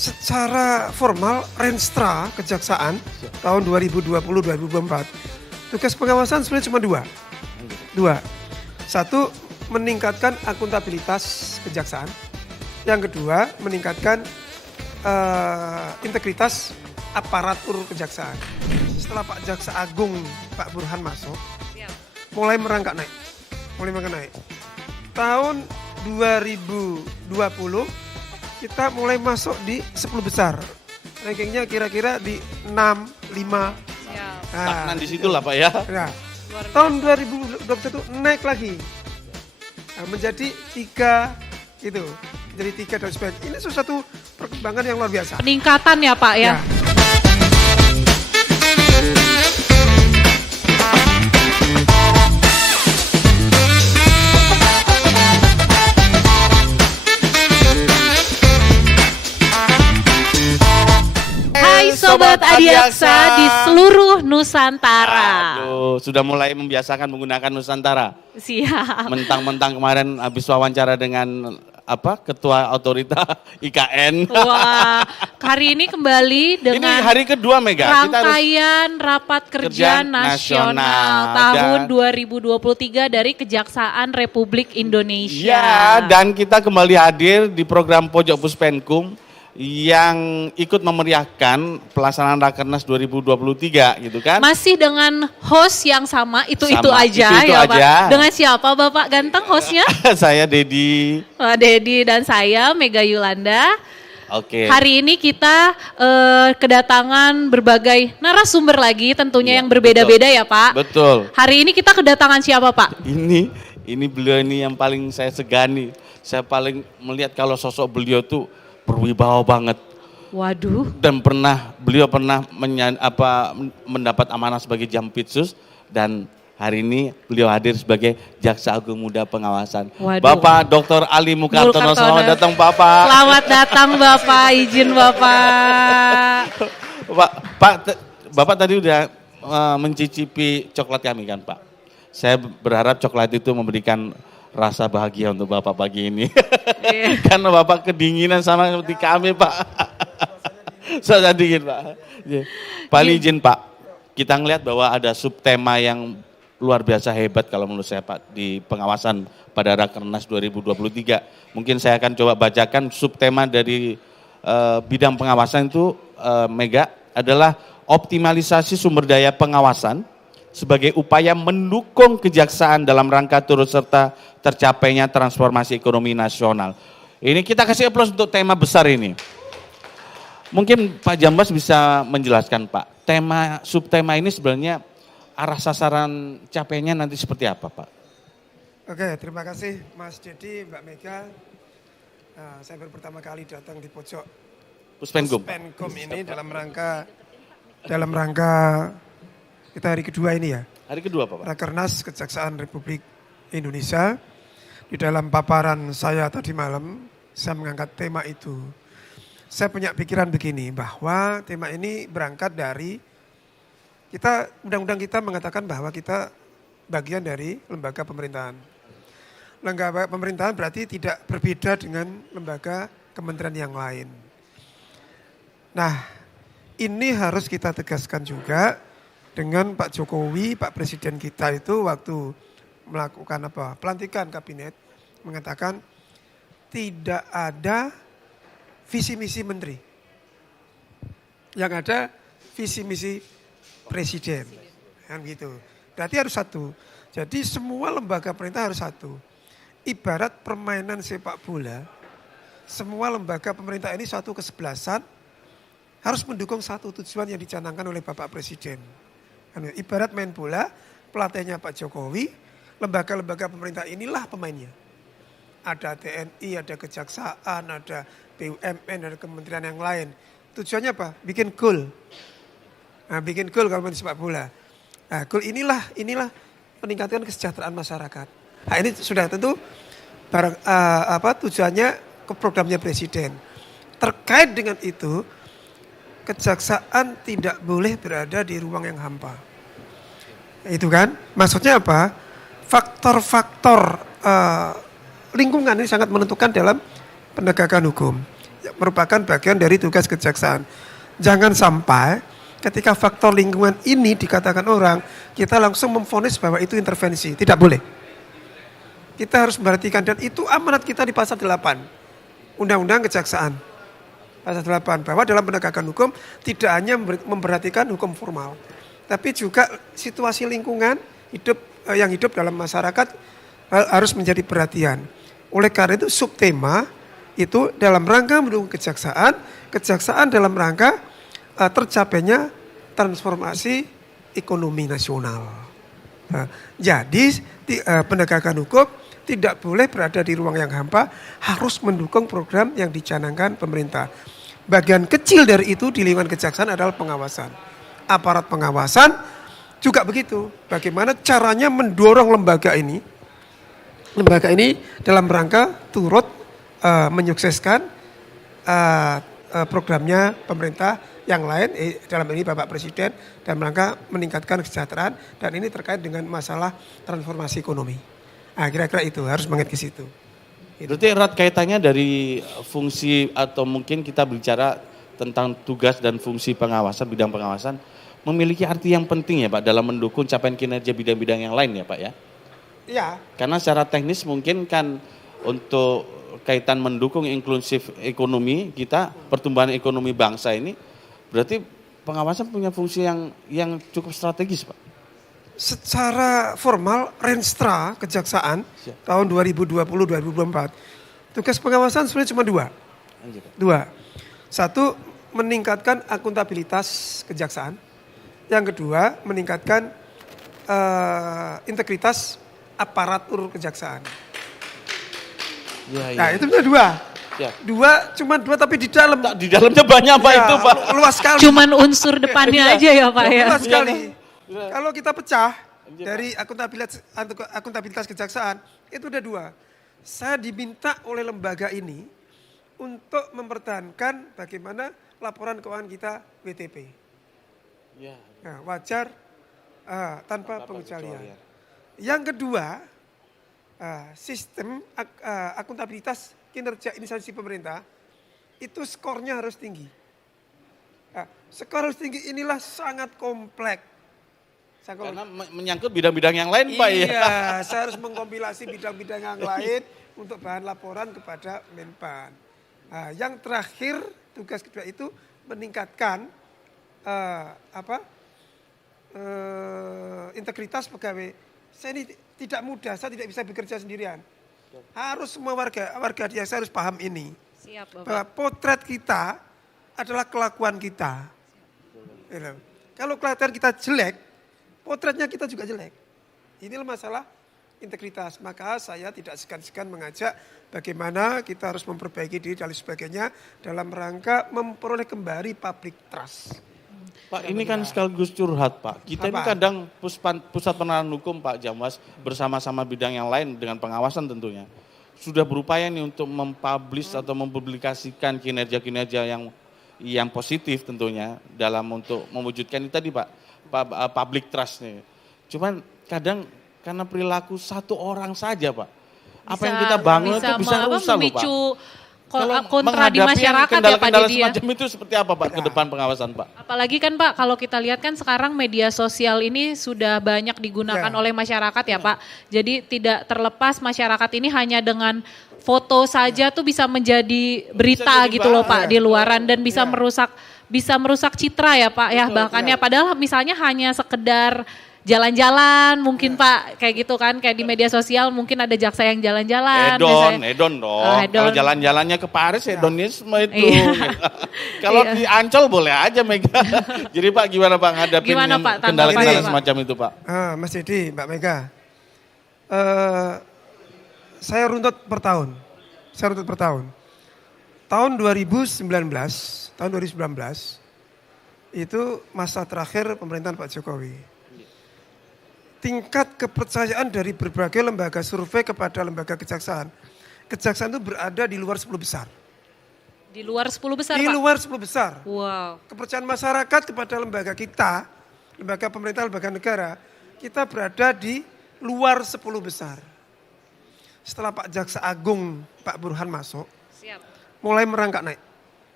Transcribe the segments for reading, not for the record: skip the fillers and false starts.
secara formal Renstra Kejaksaan tahun 2020-2024 tugas pengawasan sebenarnya cuma dua. Satu, meningkatkan akuntabilitas kejaksaan. Yang kedua, meningkatkan integritas aparatur kejaksaan. Setelah Pak Jaksa Agung Pak Burhan masuk, mulai merangkak naik. Tahun 2020 kita mulai masuk di 10 besar. Rankingnya kira-kira di 6, 5. Stagnan di situ lah Pak ya. Ya. Tahun 2021 naik lagi. Nah, menjadi 3 gitu. Menjadi 3 dan sebagainya. Ini sesuatu perkembangan yang luar biasa. Peningkatan ya Pak ya. Sobat Adiaksa di seluruh Nusantara. Aduh, sudah mulai membiasakan menggunakan Nusantara. Siap. Mentang-mentang kemarin habis wawancara dengan Ketua Otorita IKN. Wah, hari ini kembali dengan ini hari kedua Mega. rangkaian Rapat Kerja Nasional tahun 2023 dari Kejaksaan Republik Indonesia. Ya, dan kita kembali hadir di program Pojok Puspenkum yang ikut memeriahkan pelaksanaan Rakernas 2023 gitu kan. Masih dengan host yang sama, itu aja itu ya aja. Pak. Dengan siapa Bapak ganteng hostnya? Saya Dedi. Dedi dan saya Mega Yulanda. Oke. Hari ini kita kedatangan berbagai narasumber lagi tentunya yang berbeda-beda ya Pak. Betul. Hari ini kita kedatangan siapa Pak? Ini beliau ini yang paling saya segani. Saya paling melihat kalau sosok beliau tuh berwibawa banget. Waduh. Dan beliau pernah mendapat amanah sebagai Jampitsus dan hari ini beliau hadir sebagai Jaksa Agung Muda Pengawasan. Waduh. Bapak Dr. Ali Mukartono, selamat datang Bapak. Selamat datang Bapak, izin Bapak. Bapak tadi udah mencicipi coklat kami kan Pak. Saya berharap coklat itu memberikan rasa bahagia untuk Bapak pagi ini. Karena Bapak kedinginan sama seperti kami Pak. Saya dingin Pak. Pak izin Pak, kita ngelihat bahwa ada subtema yang luar biasa hebat kalau menurut saya Pak di pengawasan pada Rakernas 2023. Mungkin saya akan coba bacakan subtema dari bidang pengawasan itu Mega adalah optimalisasi sumber daya pengawasan sebagai upaya mendukung kejaksaan dalam rangka turut serta tercapainya transformasi ekonomi nasional. Ini kita kasih aplaus untuk tema besar ini. Mungkin Pak Jambas bisa menjelaskan Pak, subtema ini sebenarnya arah sasaran capainya nanti seperti apa Pak? Oke, terima kasih Mas Dedi, Mbak Mega. Saya baru pertama kali datang di pojok Puspenkum ini dalam rangka kita hari kedua ini ya. Hari kedua Pak. Rakernas Kejaksaan Republik Indonesia. Di dalam paparan saya tadi malam, saya mengangkat tema itu. Saya punya pikiran begini, bahwa tema ini berangkat dari undang-undang kita mengatakan bahwa kita bagian dari lembaga pemerintahan. Lembaga pemerintahan berarti tidak berbeda dengan lembaga kementerian yang lain. Nah, ini harus kita tegaskan juga dengan Pak Jokowi, Pak Presiden kita itu waktu melakukan pelantikan kabinet mengatakan tidak ada visi misi menteri. Yang ada visi misi presiden. Kan gitu. Berarti harus satu. Jadi semua lembaga pemerintah harus satu. Ibarat permainan sepak bola, semua lembaga pemerintah ini satu kesebelasan harus mendukung satu tujuan yang dicanangkan oleh Bapak Presiden. Ibarat main bola, pelatihnya Pak Jokowi, lembaga-lembaga pemerintah inilah pemainnya. Ada TNI, ada Kejaksaan, ada BUMN, ada kementerian yang lain. Tujuannya apa? Bikin gol. Nah, bikin gol kalau main sepak bola. Nah, gol inilah peningkatan kesejahteraan masyarakat. Nah, ini sudah tentu tujuannya ke programnya Presiden. Terkait dengan itu, kejaksaan tidak boleh berada di ruang yang hampa. Itu kan, maksudnya apa? Faktor-faktor lingkungan ini sangat menentukan dalam penegakan hukum. merupakan bagian dari tugas kejaksaan. Jangan sampai ketika faktor lingkungan ini dikatakan orang, kita langsung memvonis bahwa itu intervensi. Tidak boleh. Kita harus memperhatikan, dan itu amanat kita di pasal 8 Undang-Undang Kejaksaan. Pasal 8, bahwa dalam penegakan hukum tidak hanya memperhatikan hukum formal, tapi juga situasi lingkungan yang hidup dalam masyarakat harus menjadi perhatian. Oleh karena itu subtema itu dalam rangka mendukung kejaksaan, kejaksaan dalam rangka tercapainya transformasi ekonomi nasional. Nah, jadi penegakan hukum tidak boleh berada di ruang yang hampa, harus mendukung program yang dicanangkan pemerintah. Bagian kecil dari itu di lingkungan kejaksaan adalah pengawasan. Aparat pengawasan juga begitu. Bagaimana caranya mendorong lembaga ini dalam rangka turut menyukseskan programnya pemerintah yang lain, dalam ini Bapak Presiden, dalam rangka meningkatkan kesejahteraan, dan ini terkait dengan masalah transformasi ekonomi. Nah, kira-kira itu harus mengerti ke situ. Berarti erat kaitannya dari fungsi, atau mungkin kita bicara tentang tugas dan fungsi pengawasan, bidang pengawasan memiliki arti yang penting ya Pak dalam mendukung capaian kinerja bidang-bidang yang lain ya Pak ya? Iya. Karena secara teknis mungkin kan untuk kaitan mendukung inklusif ekonomi kita, pertumbuhan ekonomi bangsa ini, berarti pengawasan punya fungsi yang cukup strategis Pak. Secara formal Renstra Kejaksaan tahun 2020-2024 tugas pengawasan sebenarnya cuma dua. Satu, meningkatkan akuntabilitas kejaksaan. Yang kedua, meningkatkan integritas aparatur kejaksaan. Nah itu punya dua. Cuma dua tapi di dalam. Di dalamnya banyak Pak itu Pak. Luas sekali. Cuman unsur depannya aja ya Pak ya. Luas sekali. Kalau kita pecah dari akuntabilitas kejaksaan, itu ada dua. Saya diminta oleh lembaga ini untuk mempertahankan bagaimana laporan keuangan kita WTP. Nah, wajar tanpa pengecualian. Yang kedua, sistem akuntabilitas kinerja instansi pemerintah itu skornya harus tinggi. Skor harus tinggi inilah sangat kompleks. Karena menyangkut bidang-bidang yang lain Pak ya. Iya, saya harus mengkompilasi bidang-bidang yang lain untuk bahan laporan kepada Menpan. Nah, yang terakhir tugas kedua itu meningkatkan integritas pegawai. Saya ini tidak mudah, saya tidak bisa bekerja sendirian. Harus semua warga desa harus paham ini. Siap Bapak. Bahwa potret kita adalah kelakuan kita. Kalau kelakuan kita jelek, potretnya kita juga jelek. Inilah masalah integritas. Maka saya tidak segan-segan mengajak bagaimana kita harus memperbaiki diri dan sebagainya dalam rangka memperoleh kembali public trust. Pak ini kan sekaligus curhat Pak. Kita ini kadang pusat penanganan hukum Pak Jamwas bersama-sama bidang yang lain dengan pengawasan tentunya. Sudah berupaya nih untuk mempublish atau mempublikasikan kinerja-kinerja yang positif tentunya dalam untuk mewujudkan itu tadi Pak. Public trust nih. Cuman kadang karena perilaku satu orang saja Pak. Apa yang kita bangun itu bisa rusak loh Pak. Kalau kontra di masyarakat ya Pak Dedi ya. Semacam itu seperti apa Pak ke depan pengawasan Pak? Apalagi kan Pak kalau kita lihat kan sekarang media sosial ini sudah banyak digunakan oleh masyarakat ya Pak. Jadi tidak terlepas masyarakat ini hanya dengan foto saja tuh bisa menjadi berita gitu loh Pak di luaran dan bisa merusak citra ya Pak ya, bahkan ya padahal misalnya hanya sekedar jalan-jalan mungkin Pak kayak gitu kan, kayak di media sosial mungkin ada jaksa yang jalan-jalan. Edon dong. Kalau jalan-jalannya ke Paris hedonisme itu. Kalau di Ancol boleh aja Mega. Jadi Pak gimana Pak ngadapin kendala-kendala semacam itu Pak? Mas Dedi, Mbak Mega. Saya runtut per tahun. Tahun 2019 itu masa terakhir pemerintahan Pak Jokowi. Tingkat kepercayaan dari berbagai lembaga survei kepada lembaga kejaksaan. Kejaksaan itu berada di luar 10 besar. Di luar 10 besar Di Pak? luar 10 besar. Wow. Kepercayaan masyarakat kepada lembaga kita, lembaga pemerintah, lembaga negara, kita berada di luar 10 besar. Setelah Pak Jaksa Agung, Pak Burhan masuk, mulai merangkak naik.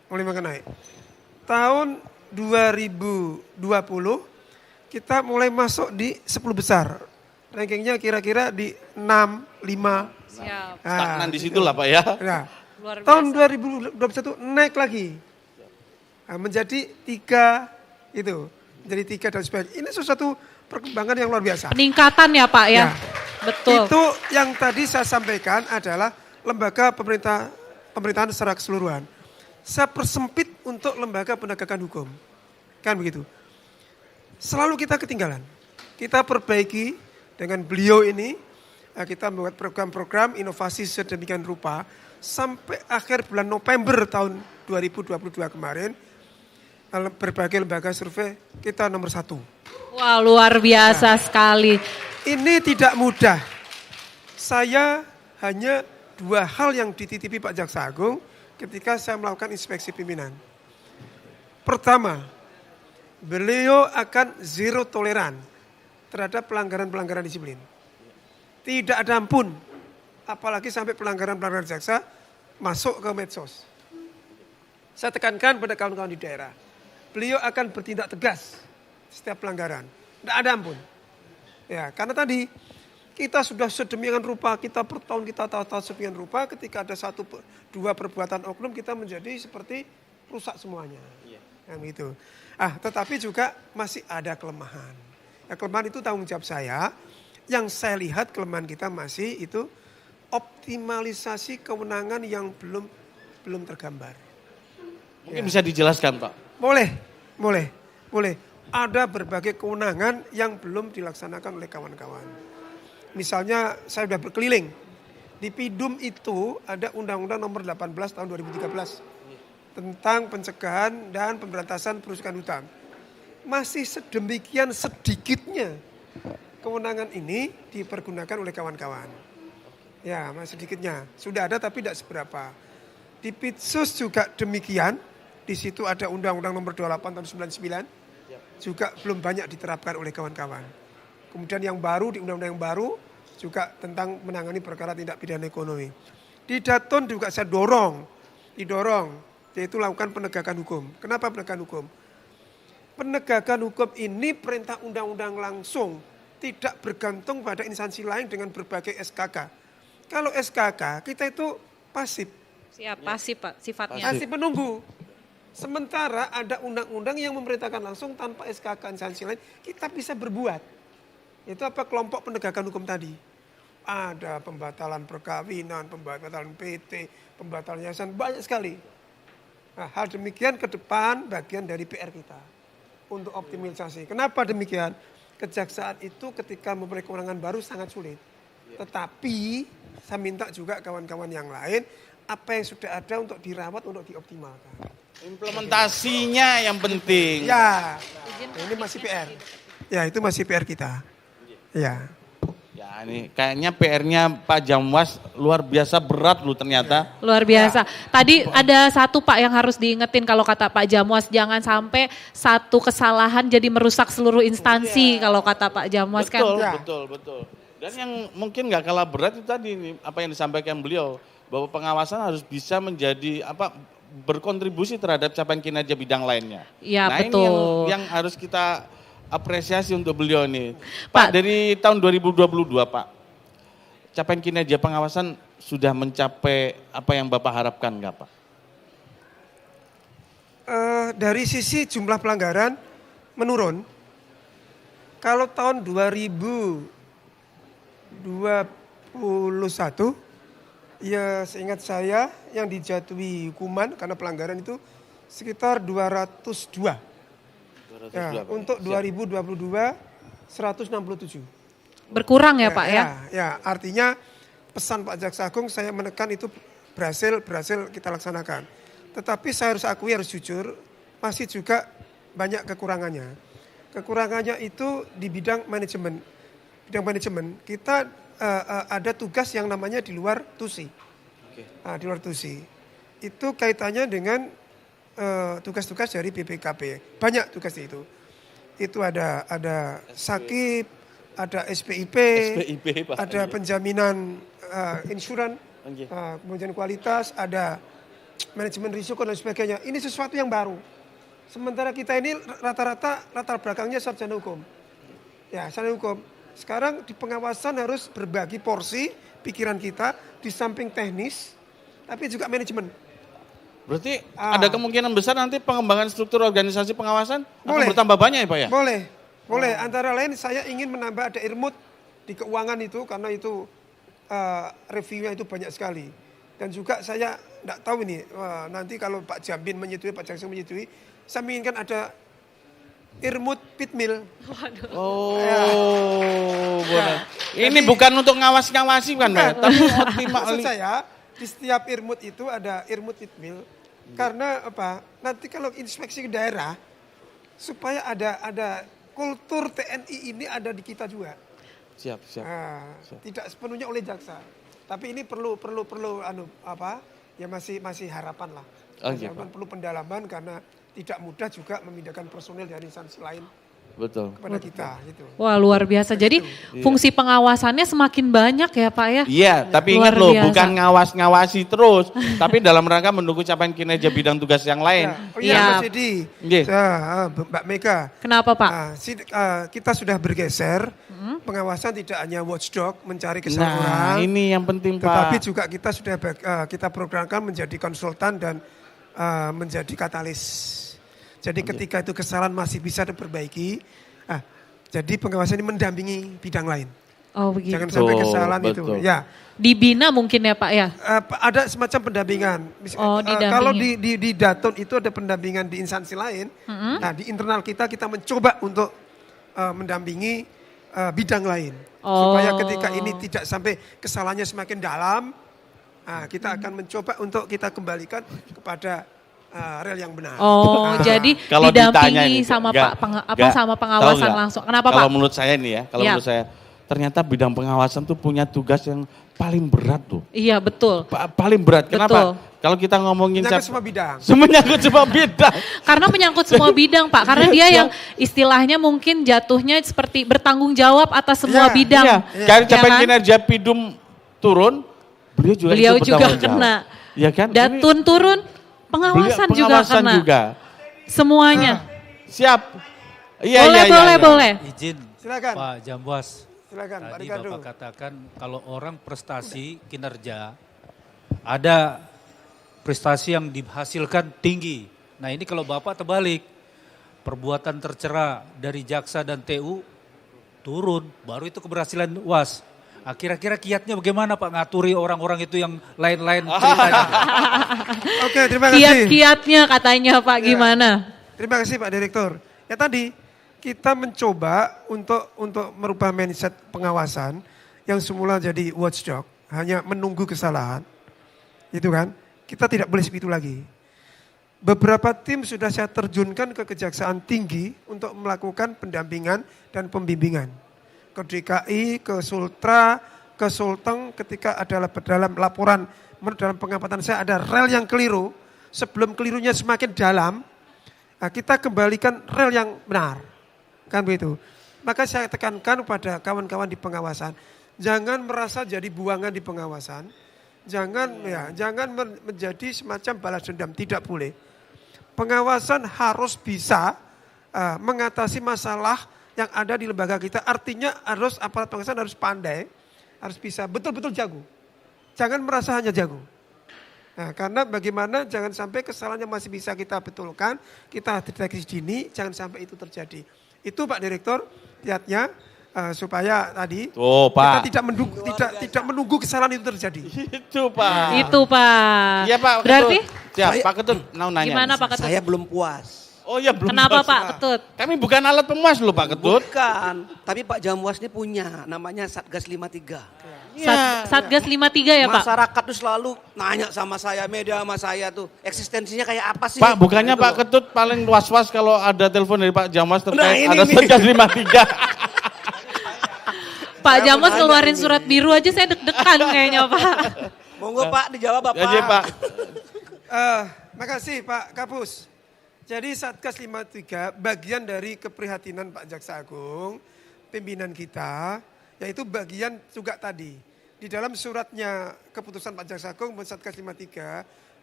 mulai makin naik. Tahun 2020 kita mulai masuk di 10 besar. Rankingnya kira-kira di 6, 5. Siap. Stagnan di situ lah Pak ya. Ya. Luar biasa. Tahun 2021 naik lagi. Nah, menjadi 3 itu. Menjadi 3 dan sebagainya. Ini sesuatu perkembangan yang luar biasa. Peningkatan ya Pak ya. Ya. Betul. Itu yang tadi saya sampaikan adalah lembaga pemerintahan secara keseluruhan. Saya persempit untuk lembaga penegakan hukum. Kan begitu. Selalu kita ketinggalan. Kita perbaiki dengan beliau ini, kita membuat program-program inovasi sedemikian rupa, sampai akhir bulan November tahun 2022 kemarin, berbagai lembaga survei kita nomor 1. Wah luar biasa sekali. Ini tidak mudah. Saya hanya 2 hal yang dititipi Pak Jaksa Agung ketika saya melakukan inspeksi pimpinan. Pertama, beliau akan zero toleran terhadap pelanggaran-pelanggaran disiplin. Tidak ada ampun, apalagi sampai pelanggaran-pelanggaran jaksa masuk ke medsos. Saya tekankan pada kawan-kawan di daerah, beliau akan bertindak tegas setiap pelanggaran. Tidak ada ampun. Ya, karena tadi kita sudah sedemikian rupa, kita per tahun kita tahu sedemikian rupa, ketika ada 1-2 perbuatan oknum kita menjadi seperti rusak semuanya. Yang itu. Tetapi juga masih ada kelemahan. Ya, kelemahan itu tanggung jawab saya. Yang saya lihat kelemahan kita masih itu optimalisasi kewenangan yang belum tergambar. Mungkin bisa dijelaskan Pak. Boleh. Ada berbagai kewenangan yang belum dilaksanakan oleh kawan-kawan. Misalnya saya sudah berkeliling. Di Pidum itu ada Undang-Undang nomor 18 tahun 2013. Tentang pencegahan dan pemberantasan perusakan hutang. Masih sedemikian sedikitnya kewenangan ini dipergunakan oleh kawan-kawan. Ya, masih sedikitnya. Sudah ada tapi tidak seberapa. Di Pitsus juga demikian. Di situ ada Undang-Undang nomor 28 tahun 99. Juga belum banyak diterapkan oleh kawan-kawan. Kemudian yang baru, di undang-undang yang baru juga tentang menangani perkara tindak pidana ekonomi. Di Daton juga saya didorong, yaitu lakukan penegakan hukum. Kenapa penegakan hukum? Penegakan hukum ini perintah undang-undang langsung, tidak bergantung pada instansi lain dengan berbagai SKK. Kalau SKK kita itu pasif. Siap, pasif Pak sifatnya. Pasif menunggu. Sementara ada undang-undang yang memerintahkan langsung tanpa SKK instansi lain, kita bisa berbuat. Itu apa kelompok penegakan hukum tadi. Ada pembatalan perkawinan, pembatalan PT, pembatalan yayasan, banyak sekali. Nah, hal demikian ke depan bagian dari PR kita untuk optimalisasi. Kenapa demikian? Kejaksaan itu ketika mempunyai kewenangan baru sangat sulit. Tetapi saya minta juga kawan-kawan yang lain, apa yang sudah ada untuk dirawat, untuk dioptimalkan. Implementasinya yang penting. Ya, ini masih PR. Ya, itu masih PR kita. Ya. Ya ini kayaknya PR-nya Pak Jamwas luar biasa berat loh ternyata. Luar biasa. Tadi ada satu Pak yang harus diingetin kalau kata Pak Jamwas, jangan sampai satu kesalahan jadi merusak seluruh instansi kalau kata Pak Jamwas kan. Betul. Dan yang mungkin nggak kalah berat itu tadi apa yang disampaikan beliau, bahwa pengawasan harus bisa menjadi berkontribusi terhadap capaian kinerja bidang lainnya. Iya, nah betul. Ini yang harus kita apresiasi untuk beliau ini. Pak, dari tahun 2022 Pak, capaian kinerja pengawasan sudah mencapai apa yang Bapak harapkan nggak Pak? Dari sisi jumlah pelanggaran menurun. Kalau tahun 2021, ya seingat saya yang dijatuhi hukuman karena pelanggaran itu sekitar 202. Ya, untuk 2022 167. Berkurang ya Pak ya? Ya, artinya pesan Pak Jaksa Agung saya menekan itu berhasil kita laksanakan. Tetapi saya harus akui, harus jujur, masih juga banyak kekurangannya. Kekurangannya itu di bidang manajemen. Bidang manajemen kita ada tugas yang namanya di luar TUSI. Nah, di luar TUSI. Itu kaitannya dengan tugas-tugas dari BPKP. Banyak tugasnya itu. Itu ada sakit, ada SPIP, Pak. ada penjaminan insuran, kemudian kualitas, ada manajemen risiko dan sebagainya. Ini sesuatu yang baru. Sementara kita ini rata-rata latar belakangnya sarjana hukum. Ya, sarjana hukum. Sekarang di pengawasan harus berbagi porsi pikiran kita di samping teknis, tapi juga manajemen. Berarti ada kemungkinan besar nanti pengembangan struktur organisasi pengawasan Boleh. akan bertambah banyak ya Pak ya? Boleh. Antara lain saya ingin menambah ada IRMUT di keuangan itu karena itu reviewnya itu banyak sekali. Dan juga saya tidak tahu ini nanti kalau Pak Jambin menyetujui, Pak Jaksa menyetujui, saya menginginkan ada IRMUT Pitmil. Benar. Ini bukan untuk ngawas-ngawasi kan Pak, tapi optimal. Maksud saya di setiap IRMUT itu ada IRMUT Pitmil. Karena apa? Nanti kalau inspeksi ke daerah supaya ada kultur TNI ini ada di kita juga. Siap. Tidak sepenuhnya oleh jaksa. Tapi ini perlu ya masih harapan lah. Perlu pendalaman karena tidak mudah juga memindahkan personel dari instansi lain kepada kita. Gitu. Wah luar biasa. Jadi fungsi pengawasannya semakin banyak ya Pak ya? Iya, tapi ingat loh bukan ngawas-ngawasi terus, tapi dalam rangka mendukung capaian kinerja bidang tugas yang lain. Mas Edi, Mbak Mega. Kenapa Pak? Kita sudah bergeser, pengawasan tidak hanya watchdog mencari kesalahan orang. Ini yang penting Pak. Tetapi juga kita sudah kita programkan menjadi konsultan dan menjadi katalis. Jadi ketika itu kesalahan masih bisa diperbaiki, jadi pengawasan ini mendampingi bidang lain. Oh begitu. Jangan sampai kesalahan itu. Ya. Dibina mungkin ya Pak ya? Ada semacam pendampingan. Kalau di Daton itu ada pendampingan di instansi lain. Nah di internal kita mencoba untuk mendampingi bidang lain. Supaya ketika ini tidak sampai kesalahannya semakin dalam, kita akan mencoba untuk kita kembalikan kepada rel yang benar. Jadi kalau didampingi sama sama pengawasan langsung. Kenapa Pak? Kalau menurut saya nih ya, menurut saya ternyata bidang pengawasan tuh punya tugas yang paling berat tuh. Iya betul. Paling berat. Kenapa? Kalau kita ngomongin menyangkut semua bidang. Menyangkut semua bidang. Karena menyangkut semua bidang Pak. Karena dia yang istilahnya mungkin jatuhnya seperti bertanggung jawab atas semua bidang. Karena capaian kinerja Pidum turun, beliau juga kena. Ya kan? Datun turun, pengawasan juga kena. Semuanya. Siap. Boleh. Izin Silakan. Pak Jamwas. Silakan Pak Tadi Ricardo. Bapak katakan kalau orang prestasi kinerja ada prestasi yang dihasilkan tinggi. Nah ini kalau Bapak terbalik, perbuatan tercela dari jaksa dan TU turun, baru itu keberhasilan UAS. Kira-kira kiatnya bagaimana Pak ngaturi orang-orang itu yang lain-lain ceritanya? Oke, terima kasih. Kiat-kiatnya katanya Pak gimana? Terima kasih Pak Direktur. Ya tadi kita mencoba untuk merubah mindset pengawasan yang semula jadi watchdog, hanya menunggu kesalahan. Itu kan, kita tidak boleh seperti itu lagi. Beberapa tim sudah saya terjunkan ke Kejaksaan Tinggi untuk melakukan pendampingan dan pembimbingan. Ke DKI, ke Sultra, ke Sulteng ketika ada dalam laporan, dalam pengamatan saya ada rel yang keliru, sebelum kelirunya semakin dalam, kita kembalikan rel yang benar. Kan begitu. Maka saya tekankan kepada kawan-kawan di pengawasan, jangan merasa jadi buangan di pengawasan, jangan menjadi semacam balas dendam, tidak boleh. Pengawasan harus bisa mengatasi masalah yang ada di lembaga kita, artinya aparat pengawasan harus pandai, harus bisa betul-betul jago. Jangan merasa hanya jago. Nah, karena bagaimana jangan sampai kesalahan yang masih bisa kita betulkan, kita deteksi dini, jangan sampai itu terjadi. Itu Pak Direktur, lihatnya supaya tadi kita tidak menunggu kesalahan itu terjadi. Itu Pak. Iya Pak. Berarti? Pak Ketut, nanya. Gimana Pak Ketut? Saya belum puas. Oh ya belum. Kenapa Pak Ketut? Kami bukan alat pemuas loh Pak Ketut. Bukan, tapi Pak Jamwas ini punya, namanya Satgas 53. Satgas 53 ya Pak? Masyarakat tuh selalu nanya sama saya, media sama saya tuh, eksistensinya kayak apa sih? Pak, bukannya gitu Pak loh. Ketut paling was-was kalau ada telepon dari Pak Jamwas terkait Nah, ini ada nih. Satgas 53. Pak Jamwas ngeluarin surat biru aja saya deg-degan kayaknya Pak. Monggo Pak, dijawab Bapak. Jadi Pak. Makasih Pak Kapus. Jadi Satgas 53 bagian dari keprihatinan Pak Jaksa Agung, pimpinan kita, yaitu bagian juga tadi. Di dalam suratnya keputusan Pak Jaksa Agung Satgas 53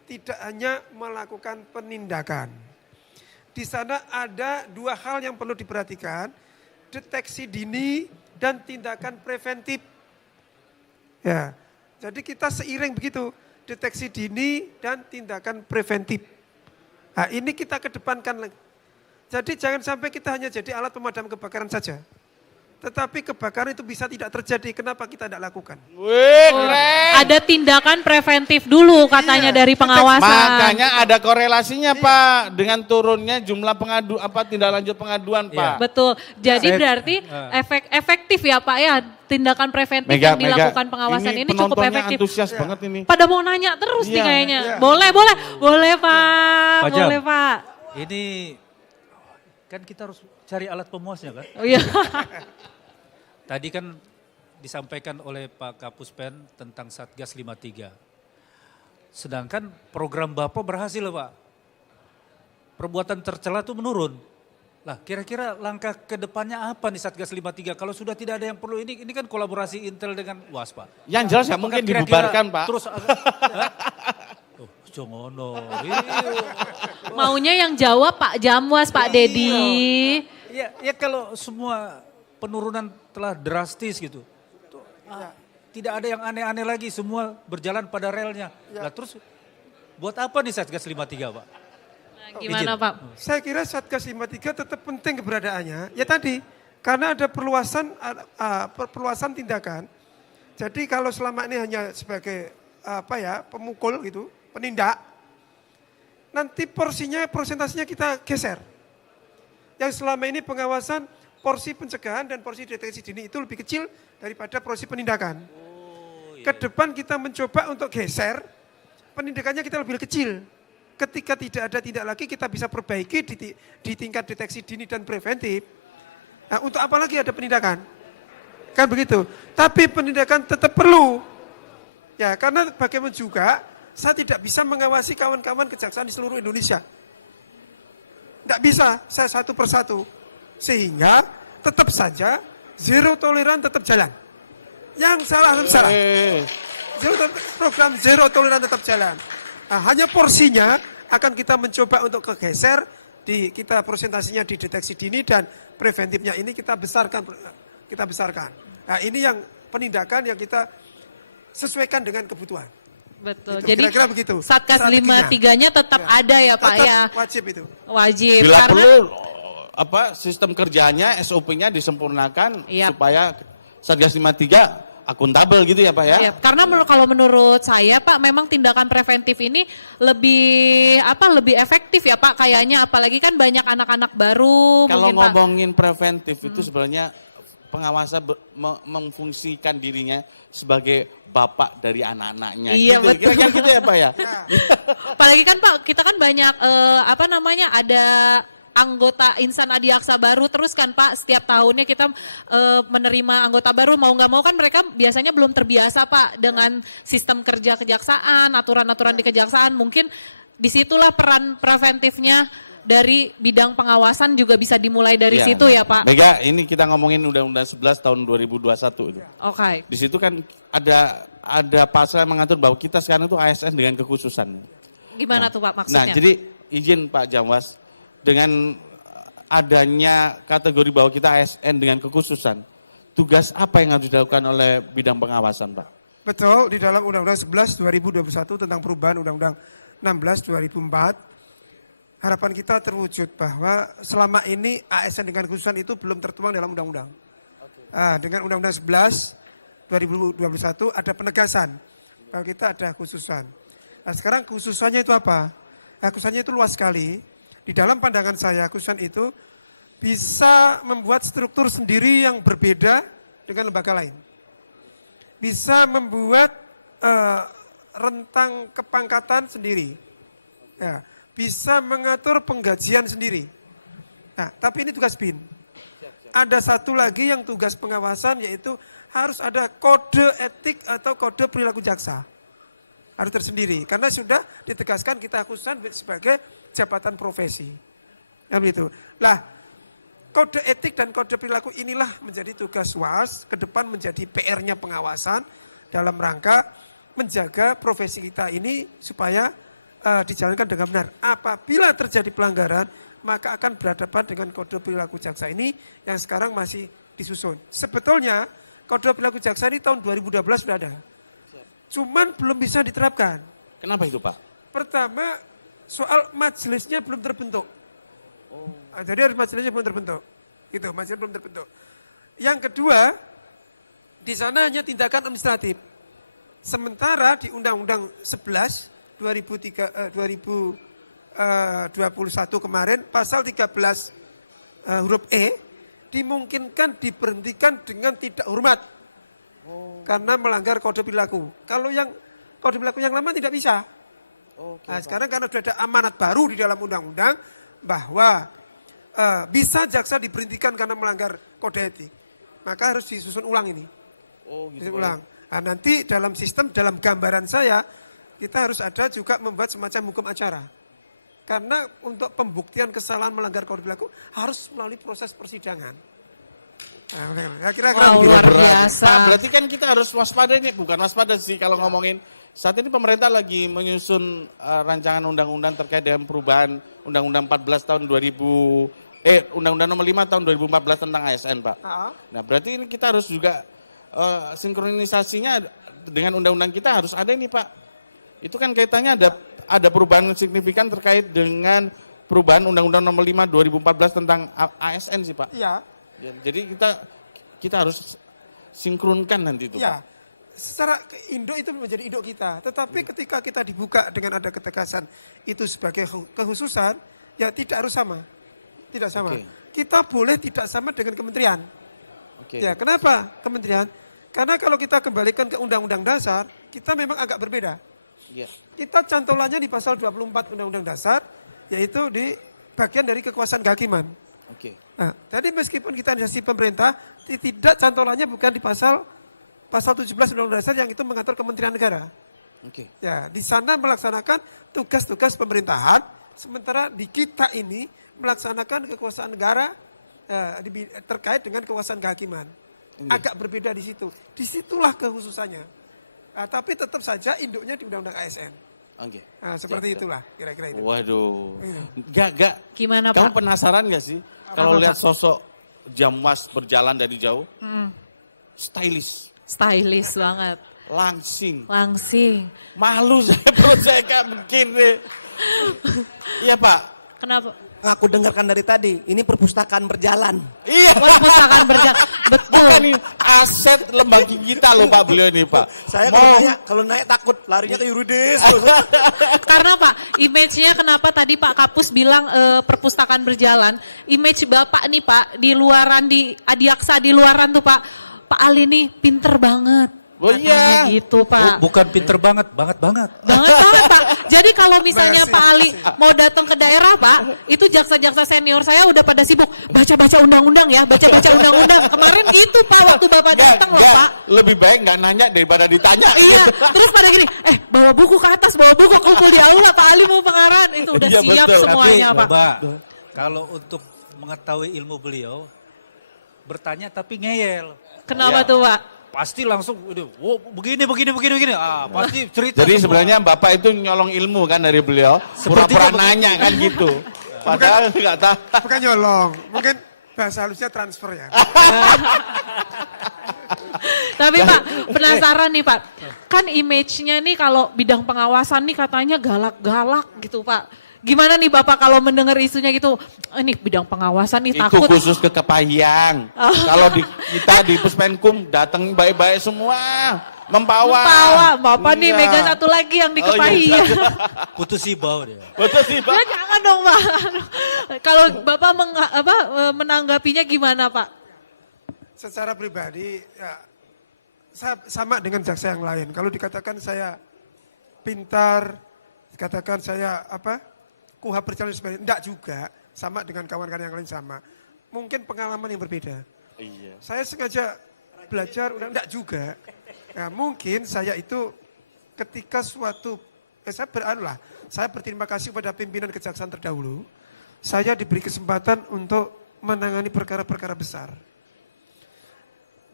tidak hanya melakukan penindakan. Di sana ada dua hal yang perlu diperhatikan, deteksi dini dan tindakan preventif. Ya, jadi kita seiring begitu, deteksi dini dan tindakan preventif. Nah, ini kita kedepankan lagi. Jadi jangan sampai kita hanya jadi alat pemadam kebakaran saja. Tetapi kebakaran itu bisa tidak terjadi, kenapa kita tidak lakukan? Wih, keren. Ada tindakan preventif dulu katanya Iya, dari pengawasan. Makanya ada korelasinya Pak dengan turunnya jumlah tindak lanjut pengaduan Pak. Betul. Jadi Saya- berarti efektif ya Pak ya, tindakan preventif yang dilakukan pengawasan ini cukup penontonnya efektif. antusias banget ini. Pada mau nanya terus nih Iya, kayaknya. iya. Boleh Pak. Pak Jam. Boleh Pak. Ini kan kita harus cari alat pemuasnya kan. Oh iya. Tadi kan disampaikan oleh Pak Kapus Pen tentang Satgas 53. Sedangkan program Bapak berhasil Pak. Perbuatan tercela itu menurun. Lah kira-kira langkah ke depannya apa nih Satgas 53? Kalau sudah tidak ada yang perlu ini kan kolaborasi Intel dengan UAS Pak. Yang jelas ya Apakah mungkin kira-kira dibubarkan Pak. Terus oh, jongono. Maunya yang jawab Pak Jamwas, Pak Dedi. Ya kalau semua penurunan telah drastis gitu. Tidak ada yang aneh-aneh lagi, semua berjalan pada relnya. Lah terus buat apa nih Satgas 53 Pak? Nah, gimana Izin. Pak? Saya kira Satgas 53 tetap penting keberadaannya. Ya tadi, karena ada perluasan tindakan. Jadi kalau selama ini hanya sebagai pemukul gitu, penindak, nanti persentasinya kita geser. Yang selama ini pengawasan, porsi pencegahan dan porsi deteksi dini itu lebih kecil daripada porsi penindakan. Ke depan kita mencoba untuk geser, penindakannya kita lebih kecil. Ketika tidak ada tindak lagi kita bisa perbaiki di tingkat deteksi dini dan preventif. Nah, untuk apa lagi ada penindakan? Kan begitu. Tapi penindakan tetap perlu. Ya, karena bagaimana juga saya tidak bisa mengawasi kawan-kawan kejaksaan di seluruh Indonesia. Tidak bisa, saya satu persatu. Sehingga tetap saja zero toleran tetap jalan. Yang salah harus salah. Program zero toleran tetap jalan. Nah, hanya porsinya akan kita mencoba untuk kegeser, kita presentasinya di deteksi dini dan preventifnya ini kita besarkan. Nah, ini yang penindakan yang kita sesuaikan dengan kebutuhan. Betul. Gitu, Jadi kira-kira begitu. Satgas Strateginya. 53-nya tetap ada ya Pak Tetap ya. wajib itu. Wajib. Bila Karena perlu sistem kerjanya, SOP-nya disempurnakan Iya. supaya Satgas 53 akuntabel gitu ya Pak ya. Iya, karena kalau menurut saya Pak memang tindakan preventif ini lebih efektif ya Pak kayaknya, apalagi kan banyak anak-anak baru Kalau mungkin Pak. ngomongin preventif itu sebenarnya pengawasan memfungsikan dirinya sebagai bapak dari anak-anaknya. Iya, gitu. betul. Kira-kira gitu ya Pak ya. Apalagi kan Pak kita kan banyak ada anggota Insan Adiaksa baru terus kan Pak, setiap tahunnya kita menerima anggota baru, mau nggak mau kan mereka biasanya belum terbiasa Pak dengan sistem kerja kejaksaan, aturan-aturan di kejaksaan, mungkin disitulah peran preventifnya dari bidang pengawasan juga bisa dimulai dari Iya. situ ya Pak. Mega, ini kita ngomongin Undang-Undang 11 tahun 2021 itu. Oke. Di situ kan ada pasal yang mengatur bahwa kita sekarang itu ASN dengan kekhususan. Gimana tuh Pak Nah, maksudnya? jadi izin Pak Jamwas, dengan adanya kategori bahwa kita ASN dengan kekhususan, tugas apa yang harus dilakukan oleh bidang pengawasan Pak? Betul, di dalam Undang-Undang 11 2021 tentang perubahan Undang-Undang 16 2004, harapan kita terwujud bahwa selama ini ASN dengan kekhususan itu belum tertuang dalam undang-undang. Dengan Undang-Undang 11 2021 ada penegasan bahwa kita ada khususan. Nah, sekarang khususannya itu apa? Nah, khususannya itu luas sekali. Di dalam pandangan saya, khususan itu bisa membuat struktur sendiri yang berbeda dengan lembaga lain. Bisa membuat rentang kepangkatan sendiri. Ya, bisa mengatur penggajian sendiri. Nah, tapi ini tugas BIN. Ada satu lagi yang tugas pengawasan, yaitu harus ada kode etik atau kode perilaku jaksa. Harus tersendiri, karena sudah ditegaskan kita khususan sebagai jabatan profesi. Ya begitu. Lah, kode etik dan kode perilaku inilah menjadi tugas UAS, ke depan menjadi PR-nya pengawasan dalam rangka menjaga profesi kita ini supaya dijalankan dengan benar. Apabila terjadi pelanggaran, maka akan berhadapan dengan kode perilaku jaksa ini yang sekarang masih disusun. Sebetulnya kode perilaku jaksa ini tahun 2012 sudah ada. Cuman belum bisa diterapkan. Kenapa itu Pak? Pertama, soal majelisnya belum terbentuk. Jadi harus majelisnya belum terbentuk. Itu, majelisnya belum terbentuk. Yang kedua, di sana hanya tindakan administratif. Sementara di Undang-Undang 11 2021 kemarin, pasal 13 huruf E, dimungkinkan diberhentikan dengan tidak hormat. Karena melanggar kode perilaku. Kalau yang kode perilaku yang lama tidak bisa. Nah, sekarang karena sudah ada amanat baru di dalam undang-undang bahwa bisa jaksa diberhentikan karena melanggar kode etik. Maka harus disusun ulang ini. Disusun ulang. Nah, nanti dalam sistem, dalam gambaran saya, kita harus ada juga membuat semacam hukum acara. Karena untuk pembuktian kesalahan melanggar kode perilaku harus melalui proses persidangan. Nah, kira-kira Wow, luar biasa. Nah, berarti kan kita harus waspada ini, bukan waspada sih kalau ngomongin. Saat ini pemerintah lagi menyusun rancangan undang-undang terkait dengan perubahan Undang-Undang 14 tahun 2000, Undang-Undang nomor 5 tahun 2014 tentang ASN Pak. Nah berarti ini kita harus juga sinkronisasinya dengan undang-undang kita harus ada ini Pak. Itu kan kaitannya ada perubahan signifikan terkait dengan perubahan Undang-Undang nomor 5 2014 tentang ASN sih Pak. Iya. Jadi kita harus sinkronkan nanti itu Ya, Pak. secara induk itu menjadi induk kita. Tetapi ketika kita dibuka dengan ada ketegasan itu sebagai kekhususan, ya tidak harus sama. Tidak sama. Oke. Kita boleh tidak sama dengan kementerian. Oke. Ya, kenapa kementerian? Karena kalau kita kembalikan ke Undang-Undang Dasar, kita memang agak berbeda. Iya. Kita cantolannya di pasal 24 Undang-Undang Dasar, yaitu di bagian dari kekuasaan kehakiman. Oke. Nah, jadi meskipun kita instansi pemerintah, tidak cantolannya bukan di pasal 17 Undang-Undang Dasar yang itu mengatur Kementerian Negara. Oke. Ya, di sana melaksanakan tugas-tugas pemerintahan, sementara di kita ini melaksanakan kekuasaan negara terkait dengan kekuasaan kehakiman. Agak berbeda di situ. Disitulah kekhususannya. Nah, tapi tetap saja induknya di Undang-Undang ASN. Oke. Nah, seperti Siap, siap. itulah kira-kira itu. Waduh. Iya. Gak. Gimana Kamu Pak? penasaran gak sih? Kalau lihat sosok Jamwas berjalan dari jauh, stylish, Stylish banget. langsing, Malu saya perut saya kayak begini. Iya Pak. Kenapa? Aku dengarkan dari tadi, ini perpustakaan berjalan. Iya. Perpustakaan berjalan. Betul. Bukan nih aset lembaga kita loh Pak beliau ini Pak. Saya kalau naik takut larinya ke Yuridis. Karena Pak, image-nya kenapa tadi Pak Kapus bilang perpustakaan berjalan, image Bapak nih Pak, di luaran, di Adiaksa di luaran tuh Pak Ali nih pinter banget. Oh iya. Gitu Pak. Bukan pinter banget. Banget banget Pak. Jadi kalau misalnya Pak Ali mau datang ke daerah Pak, itu jaksa-jaksa senior saya udah pada sibuk baca-baca undang-undang ya, baca-baca undang-undang. Kemarin gitu Pak waktu Bapak datang loh Pak. Lebih baik nggak nanya daripada ditanya. Iya, terus pada gini, bawa buku ke atas, bawa buku kumpul di aula, Pak Ali mau pengarahan. Itu udah Iya, siap betul. semuanya Tapi, Pak. Mbak, kalau untuk mengetahui ilmu beliau, bertanya tapi ngeyel. Kenapa Iya. tuh Pak? Pasti langsung, oh, begini. Pasti cerita. Jadi semua. sebenarnya Bapak itu nyolong ilmu kan dari beliau. Pura-pura nanya kan gitu. Padahal nggak tahu. Bukan nyolong, mungkin bahasa halusnya transfer ya. Tapi Pak, penasaran nih Pak. Kan image-nya nih kalau bidang pengawasan nih katanya galak-galak gitu Pak. Gimana nih Bapak kalau mendengar isunya gitu, ini bidang pengawasan nih Itu takut. khusus ke Kepahyang. Kalau kita di Puspenkum datang baik-baik semua. Mempawa. Bapak nih Iya. mega satu lagi yang Oh, iya. dikepahi. Putus ibau dia. Betul sih Pak. Ya, jangan dong Pak. Kalau Bapak menanggapinya gimana Pak? Secara pribadi, ya, saya sama dengan jaksa yang lain. Kalau dikatakan saya pintar, dikatakan saya kuhab berjalan sebagainya, enggak juga. Sama dengan kawan-kawan yang lain sama. Mungkin pengalaman yang berbeda. Iya. Saya sengaja belajar, enggak juga. Nah, mungkin saya itu ketika saya berterima kasih kepada pimpinan kejaksaan terdahulu. Saya diberi kesempatan untuk menangani perkara-perkara besar.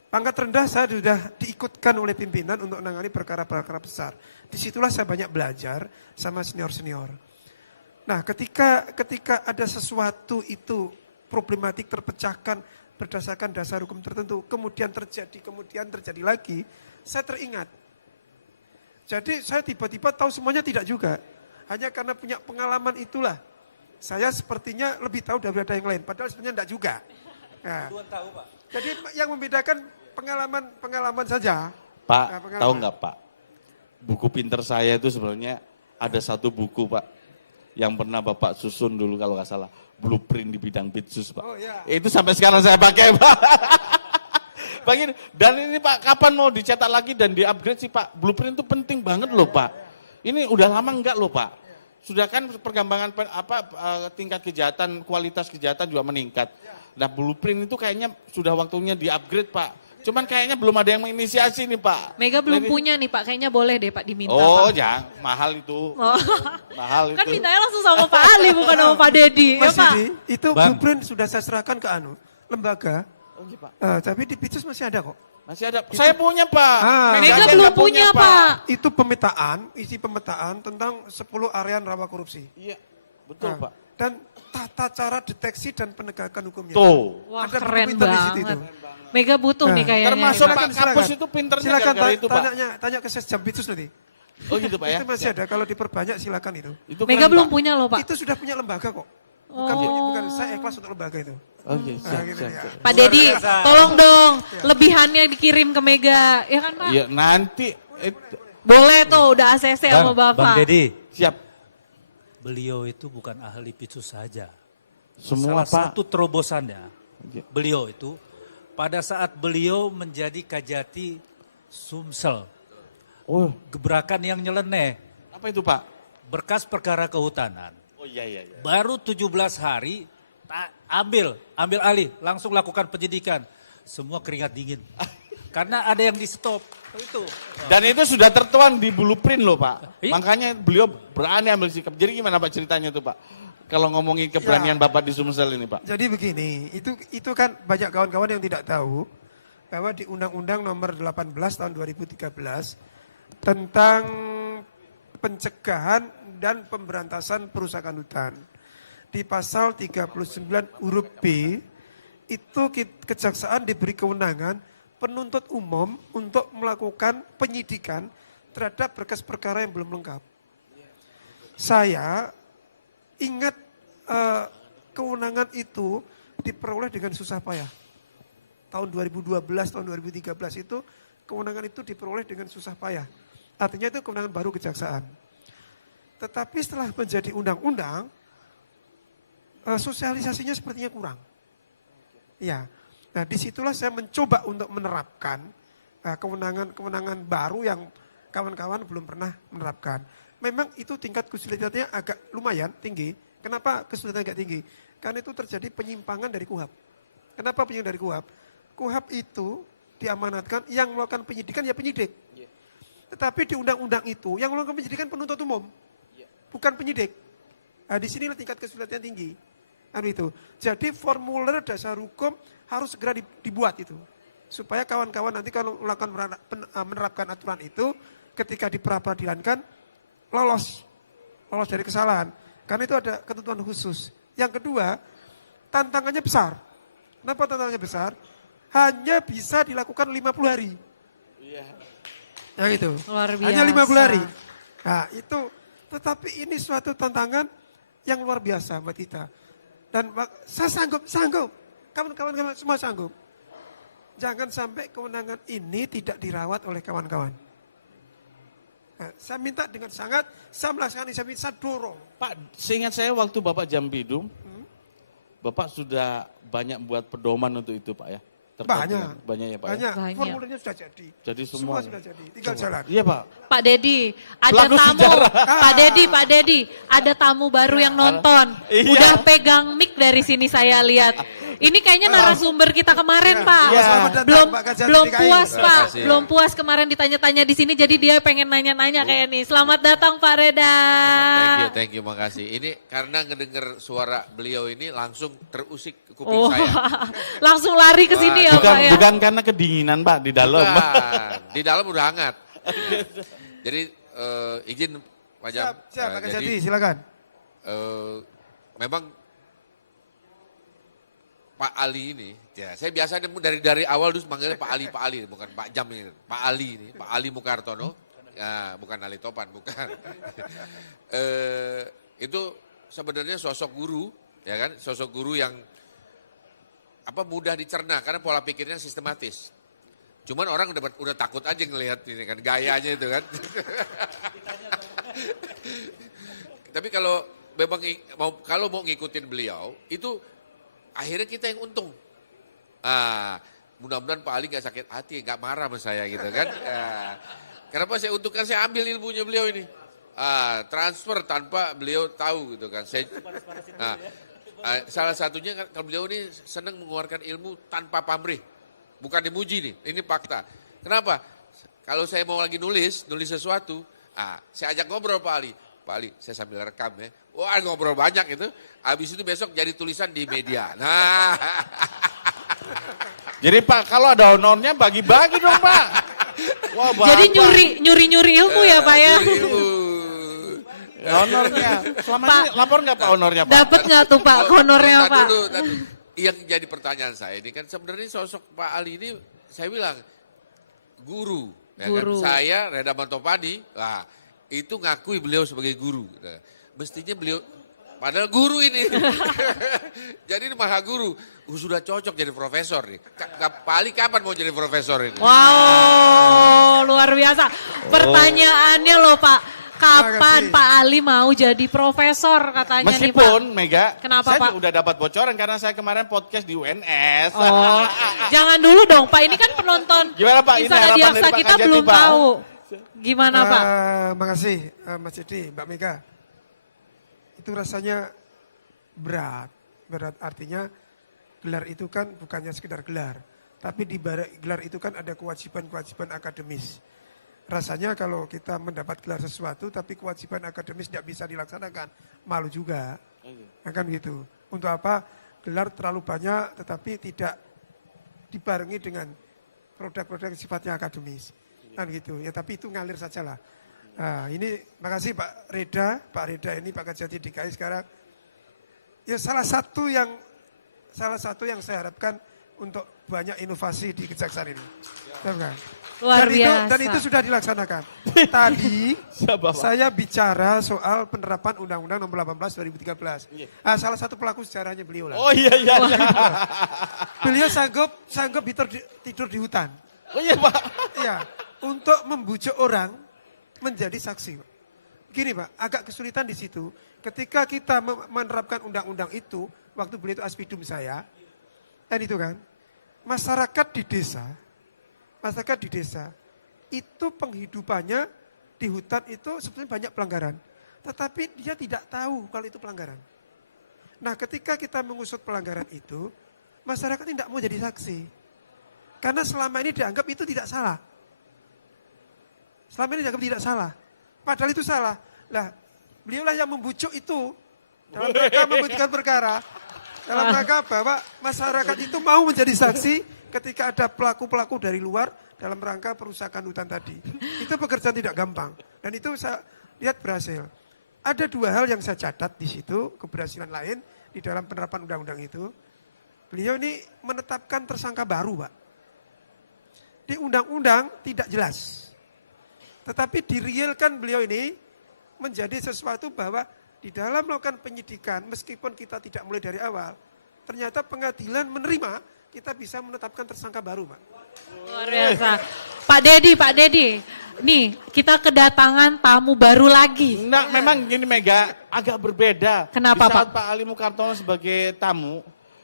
Pangkat rendah saya sudah diikutkan oleh pimpinan untuk menangani perkara-perkara besar. Disitulah saya banyak belajar sama senior-senior. Nah ketika ada sesuatu itu problematik terpecahkan berdasarkan dasar hukum tertentu, kemudian terjadi lagi, saya teringat. Jadi saya tiba-tiba tahu semuanya tidak juga. Hanya karena punya pengalaman itulah. Saya sepertinya lebih tahu daripada yang lain, padahal sebenarnya tidak juga. Nah, tahu, Pak. jadi yang membedakan pengalaman saja. Pak, Nah, pengalaman. tahu nggak Pak? Buku pinter saya itu sebenarnya ada satu buku Pak. Yang pernah Bapak susun dulu kalau nggak salah. Blueprint di bidang Pitsus Pak. Oh, iya. Itu sampai sekarang saya pakai Pak. Pak, dan ini Pak, kapan mau dicetak lagi dan di-upgrade sih Pak? Blueprint itu penting banget loh Pak. Ini udah lama enggak loh Pak? Sudah kan perkembangan tingkat kejahatan, kualitas kejahatan juga meningkat. Nah blueprint itu kayaknya sudah waktunya di-upgrade Pak. Cuman kayaknya belum ada yang menginisiasi nih Pak. Mega belum punya nih Pak, kayaknya boleh deh Pak diminta. Oh Pak. jangan, mahal itu. Oh. Mahal Kan itu. mintanya langsung sama Pak Ali bukan sama Pak Dedi, ya Mas Pak? Didi, itu Bang. blueprint sudah saya serahkan ke lembaga. Oh, iya, Pak. Tapi di Pitsus masih ada kok. Masih ada. Saya punya Pak. Mega Saya belum nggak punya Pak. Itu isi pemetaan tentang 10 area rawa korupsi. Iya, betul Nah, Pak. Dan tata cara deteksi dan penegakan hukumnya. Tuh. Wah Ada buku keren pintar di situ banget. itu. Mega butuh nih Nah, kayaknya. termasuk nih, Pak Silakan, Kapus silakan. itu pinternya Silakan gara-gara itu Pak. tanya ke Sesjam Pitsus nanti. Oh gitu Pak ya. Itu masih ada, kalau diperbanyak silakan itu. Itu Mega keren, belum Pak. punya loh Pak. Itu sudah punya lembaga kok. Bukan saya ikhlas untuk lembaga itu. Oke, siap, gitu siap, ya. siap. Pak Dedi, tolong dong lebihannya dikirim ke Mega, ya kan Pak? Iya, nanti Boleh tuh, udah ACC sama Bang Bapak. Dedi, siap. beliau itu bukan ahli Pitsus saja. Semua Salah Pak. satu terobosannya, Iya. beliau itu pada saat beliau menjadi Kajati Sumsel, Oh, gebrakan yang nyeleneh, apa itu Pak? berkas perkara kehutanan. Oh iya iya iya. Baru 17 hari, ambil alih, langsung lakukan penyidikan. Semua keringat dingin. Karena ada yang di stop. Itu. Dan itu sudah tertuang di blueprint loh Pak. Iya. Makanya beliau berani ambil sikap. Jadi gimana Pak ceritanya tuh Pak? Kalau ngomongin keberanian Bapak di Sumsel ini Pak. Jadi begini, itu kan banyak kawan-kawan yang tidak tahu bahwa di Undang-Undang Nomor 18 tahun 2013 tentang pencegahan dan pemberantasan perusakan hutan. Di pasal 39 huruf B itu kejaksaan diberi kewenangan penuntut umum untuk melakukan penyidikan terhadap berkas perkara yang belum lengkap. Saya ingat kewenangan itu diperoleh dengan susah payah. Tahun 2012, tahun 2013 itu kewenangan itu diperoleh dengan susah payah. Artinya itu kewenangan baru kejaksaan. Tetapi setelah menjadi undang-undang, sosialisasinya sepertinya kurang. Ya, nah disitulah saya mencoba untuk menerapkan kewenangan baru yang kawan-kawan belum pernah menerapkan. Memang itu tingkat kesulitannya agak lumayan tinggi. Kenapa kesulitan agak tinggi? Karena itu terjadi penyimpangan dari KUHAP. Kenapa penyimpangan dari KUHAP? KUHAP itu diamanatkan yang melakukan penyidikan ya penyidik. Tetapi di undang-undang itu yang melakukan penyidikan penuntut umum. Bukan penyidik. Nah, di sini tingkat kesulitan tinggi. Itu. Jadi formulir dasar hukum harus segera dibuat itu. Supaya kawan-kawan nanti kalau melakukan menerapkan aturan itu ketika diperadilankan lolos dari kesalahan. Karena itu ada ketentuan khusus. Yang kedua, tantangannya besar. Kenapa tantangannya besar? Hanya bisa dilakukan 50 hari. Iya. Yang itu. Luar biasa. Hanya 50 hari. Nah itu, tetapi ini suatu tantangan yang luar biasa buat kita. Dan saya sanggup. Kawan-kawan semua sanggup. Jangan sampai kewenangan ini tidak dirawat oleh kawan-kawan. Nah, saya minta dengan sangat, saya melaksanakan ini, saya dorong. Pak, seingat saya waktu Bapak Jambidum, Bapak sudah banyak buat pedoman untuk itu Pak ya? Terkait dengan- banyak ya Pak ya? Banyak. Banyak. Formulirnya sudah jadi. Jadi semua. sudah jadi, tinggal jalan. Iya Pak. Pak Dedi, ada Pelaku tamu. sejarah. Pak Dedi, ada tamu baru yang nonton. Iya. Udah pegang mic dari sini saya lihat. Ini kayaknya narasumber kita kemarin, Pak. Iya. Selamat datang, Belum Pak Kajati belum DKI. puas, Terima Pak. kasih. Belum puas kemarin ditanya-tanya di sini, jadi dia pengen nanya-nanya kayak nih. Selamat datang, Pak Reda. Thank you, makasih. Ini karena ngedenger suara beliau ini langsung terusik ke kuping Oh, saya. langsung lari ke sini ya, Bukan, Pak ya. bukan karena kedinginan Pak di dalam. Bukan, di dalam udah hangat. Jadi izin Pak Jam. Siap, Pak Jadi, Kajati, silakan. memang Pak Ali ini, ya saya biasa dari awal dulu manggilnya Pak Ali, bukan Pak Jam ini, Pak Ali ini, Pak Ali Mukartono, ya, bukan Ali Topan, bukan. Itu sebenarnya sosok guru, ya kan, sosok guru yang mudah dicerna karena pola pikirnya sistematis. Cuman orang udah takut aja ngelihat ini kan gayanya itu kan. Tapi kalau memang mau ngikutin beliau itu akhirnya kita yang untung. Mudah-mudahan Pak Ali nggak sakit hati, nggak marah sama saya gitu kan. Kenapa saya untung? Kan saya ambil ilmunya beliau ini. Transfer tanpa beliau tahu gitu kan. Salah satunya kan kalau beliau ini senang mengeluarkan ilmu tanpa pamrih. Bukan dimuji nih, ini fakta. Kenapa? Kalau saya mau lagi nulis sesuatu, saya ajak ngobrol Pak Ali. Pak Ali, saya sambil rekam ya. Wah ngobrol banyak itu. Habis itu besok jadi tulisan di media. Nah. Jadi Pak, kalau ada honornya bagi-bagi dong Pak. Wah, Jadi Bapak. nyuri ilmu ya, Pak ya. Honornya. Selama Pak. ini lapor nggak Pak honornya Pak? Dapat nggak tuh Pak honornya, Tadi Pak? dulu. Yang jadi pertanyaan saya ini kan sebenarnya sosok Pak Ali ini saya bilang guru. Ya Guru. Kan? Saya Reda Mantopani, itu ngakui beliau sebagai guru. Nah, mestinya beliau, padahal guru ini. Jadi ini maha guru. Sudah cocok jadi profesor nih. Pak Ali kapan mau jadi profesor ini? Wow, luar biasa. Pertanyaannya loh Pak, kapan Terima kasih. Pak Ali mau jadi profesor katanya nih Pak? Meskipun Mega, Kenapa, saya Pak? udah dapat bocoran karena saya kemarin podcast di UNS. Oh, jangan dulu dong Pak, ini kan penonton Gimana, Pak? Ini Wisata harapan Diaksa dari Pak kita Kajati, belum Pak. tahu. Gimana Pak? Makasih Mas Didi, Mbak Mega. Itu rasanya berat. Berat artinya gelar itu kan bukannya sekedar gelar. Tapi di balik gelar itu kan ada kewajiban-kewajiban akademis. Rasanya kalau kita mendapat gelar sesuatu tapi kewajiban akademis tidak bisa dilaksanakan, malu juga. Ya kan gitu. Untuk apa? Gelar terlalu banyak tetapi tidak dibarengi dengan produk-produk yang sifatnya akademis. Kan gitu. Ya tapi itu ngalir sajalah. Nah, ini makasih Pak Reda ini Pak Kajati DKI sekarang. Ya salah satu yang saya harapkan untuk banyak inovasi di kejaksaan ini. Tahu kan? Luar biasa. Dan itu sudah dilaksanakan. Tadi saya bicara soal penerapan Undang-Undang Nomor 18 2013. Salah satu pelaku sejarahnya beliau lah. Oh iya. Beliau sanggup tidur di hutan. Oh iya Pak. Iya, untuk membujuk orang menjadi saksi. Pak. Gini Pak, agak kesulitan di situ. Ketika kita menerapkan undang-undang itu, waktu beliau itu aspidum saya, dan itu kan, masyarakat di desa, itu penghidupannya di hutan itu sebetulnya banyak pelanggaran. Tetapi dia tidak tahu kalau itu pelanggaran. Nah ketika kita mengusut pelanggaran itu, masyarakat tidak mau jadi saksi. Karena selama ini dianggap itu tidak salah. Selama ini dianggap tidak salah. Padahal itu salah. Lah, beliaulah yang membujuk itu dalam rangka membuktikan perkara. Dalam rangka bahwa masyarakat itu mau menjadi saksi ketika ada pelaku-pelaku dari luar dalam rangka perusakan hutan tadi. Itu pekerjaan tidak gampang. Dan itu saya lihat berhasil. Ada dua hal yang saya catat di situ, keberhasilan lain di dalam penerapan undang-undang itu. Beliau ini menetapkan tersangka baru, Pak. Di undang-undang tidak jelas. Tetapi direalkan beliau ini menjadi sesuatu bahwa di dalam melakukan penyidikan, meskipun kita tidak mulai dari awal, ternyata pengadilan menerima, kita bisa menetapkan tersangka baru, Pak. Luar biasa. Pak Dedi, nih kita kedatangan tamu baru lagi. Nah memang gini Mega, agak berbeda. Kenapa, Di saat Pak? Pak Ali Mukartono sebagai tamu,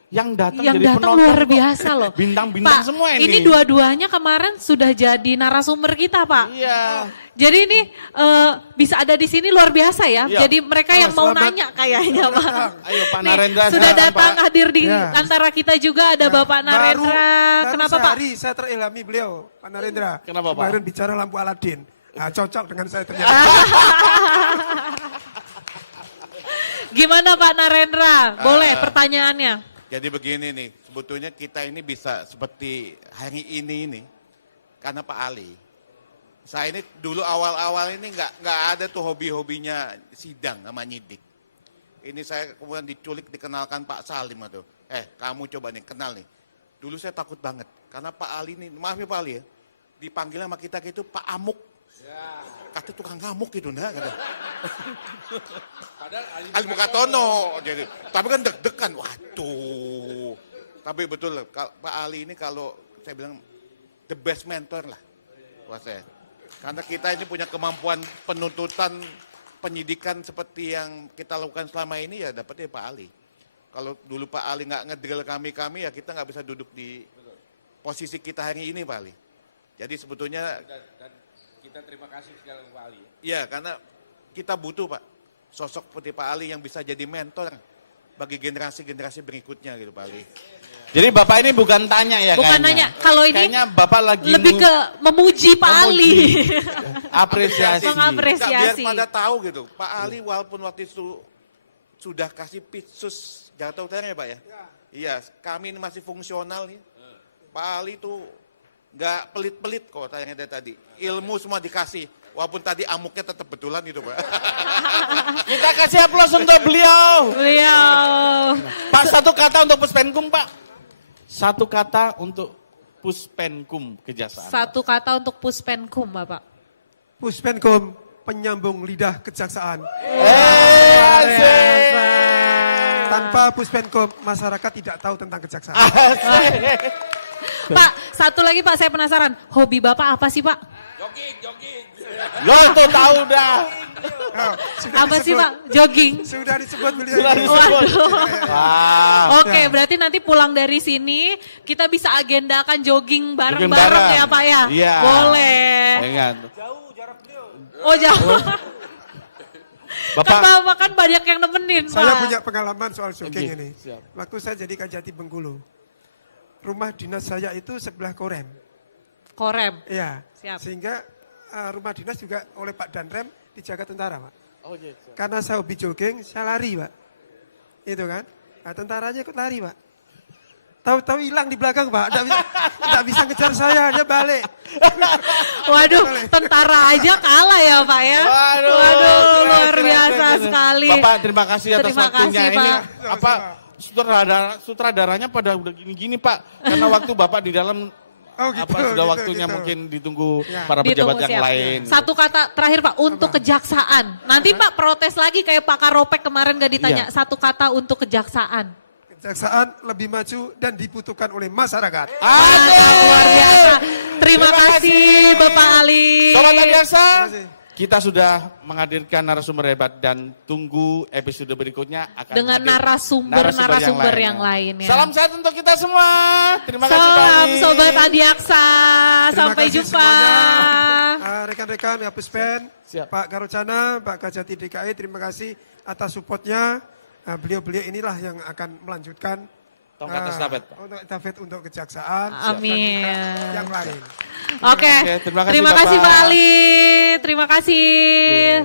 yang datang Yang jadi datang penonton luar kok. biasa loh. Bintang-bintang Pak, semua ini. ini dua-duanya kemarin sudah jadi narasumber kita, Pak. Iya. Jadi ini bisa ada di sini luar biasa ya. Iya. Jadi mereka yang mau selamat. nanya kayaknya, Pak. Ayo Pak Nih, Narendra. sudah silakan, datang Pak. hadir di Ya. antara kita juga ada Bapak Narendra. Baru Kenapa, Pak? sehari saya terilhami beliau, Pak Narendra. Kenapa, Pak? Kemarin bicara lampu Aladin. Nah, cocok dengan saya ternyata. Gimana Pak Narendra? Boleh pertanyaannya. Jadi begini nih, sebetulnya kita ini bisa seperti hari ini karena Pak Ali. Saya ini dulu awal-awal ini nggak ada tuh hobi-hobinya sidang sama nyidik. Ini saya kemudian diculik, dikenalkan Pak Salim atau kamu coba nih kenal nih. Dulu saya takut banget karena Pak Ali ini, maaf ya Pak Ali ya, dipanggil sama kita itu Pak Amuk. Kata tukang ngamuk gitu nah kata. Ali Mukatono jadi. Tapi kan deg-degan. Waduh. Tapi betul Pak Ali ini kalau saya bilang the best mentor lah buat saya. Karena kita ini punya kemampuan penuntutan penyidikan seperti yang kita lakukan selama ini ya dapatnya Pak Ali. Kalau dulu Pak Ali nggak ngedrill kami ya kita nggak bisa duduk di posisi kita hari ini Pak Ali. Jadi sebetulnya Kita terima kasih sekali Pak Ali. ya karena kita butuh Pak sosok seperti Pak Ali yang bisa jadi mentor bagi generasi-generasi berikutnya gitu Pak Ali. Jadi Bapak ini bukan tanya ya Bukan kayaknya. nanya, kalau ini Kayaknya Bapak lagi Lebih ke memuji Pak Ali. apresiasi. Nggak, Mengapresiasi. biar pada tahu gitu. Pak Ali walaupun waktu itu sudah kasih pitsus Jakarta Utara ya Pak ya? Iya, kami ini masih fungsional nih. Pak Ali tuh nggak pelit-pelit kok tanya dari tadi. Ilmu semua dikasih. Walaupun tadi amuknya tetap betulan gitu Pak. Kita kasih aplaus untuk beliau. Beliau. Pak, satu kata untuk Puspenkum, Pak. Satu kata untuk Puspenkum Kejaksaan. Satu kata untuk Puspenkum, Bapak. Puspenkum, penyambung lidah kejaksaan. Asik. Tanpa Puspenkum, masyarakat tidak tahu tentang kejaksaan. Pak, satu lagi Pak, saya penasaran. Hobi Bapak apa sih Pak? Jogging. Lo tuh tahu dah. Oh, sudah Apa sih disebut. Pak? Jogging. Sudah disebut beliau. Sudah ini. disebut. Waduh. Wow. Oke, berarti nanti pulang dari sini kita bisa agendakan jogging Jogging bareng-bareng bareng. ya Pak ya? Iya. Boleh. Ingat. Oh jauh. Bapak. Kan Bapak kan banyak yang nemenin Pak. Saya punya pengalaman soal jogging Oke, ini. siap. Waktu saya jadi Kajati Bengkulu. Rumah dinas saya itu sebelah Korem. Korem. Iya. Siap. Sehingga rumah dinas juga oleh Pak Danrem dijaga tentara, Pak. Oh, iya. Karena saya hobi jogging, saya lari, Pak. Itu kan. Nah, tentaranya ikut lari, Pak. Tahu-tahu hilang di belakang, Pak. Nggak bisa ngejar saya, dia balik. Waduh, tentara aja kalah ya Pak ya. Waduh, luar biasa sekali. Bapak terima kasih atas Terima waktunya. kasih, Ini Pak. apa sutradaranya pada udah gini-gini Pak. Karena waktu Bapak di dalam Oh, gitu, apa sudah gitu, waktunya gitu. mungkin ditunggu Ya. para pejabat yang siap. lain. Satu kata terakhir Pak untuk kejaksaan. Nanti Pak protes lagi kayak Pak Karopek kemarin gak ditanya. Iya. Satu kata untuk kejaksaan. Kejaksaan lebih maju dan dibutuhkan oleh masyarakat. Luar biasa. Terima kasih Bapak Ali. Sobat Adiaksa, Terima kasih. kita sudah menghadirkan narasumber hebat dan tunggu episode berikutnya akan Dengan hadir narasumber yang lainnya. Salam sehat untuk kita semua. Terima kasih Pak Salam Ali. Sobat Adiaksa. Terima Sampai kasih jumpa. semuanya. Rekan-rekan ya Puspen, Siap. Pak Karocana, Pak Kajati DKI, terima kasih atas supportnya. Beliau-beliau inilah yang akan melanjutkan Tongkat estafet, Pak. untuk estafet untuk kejaksaan Amin. dan juga yang lain. Oke. Oke, terima kasih, Terima kasih Bapak. Pak Ali. Terima kasih.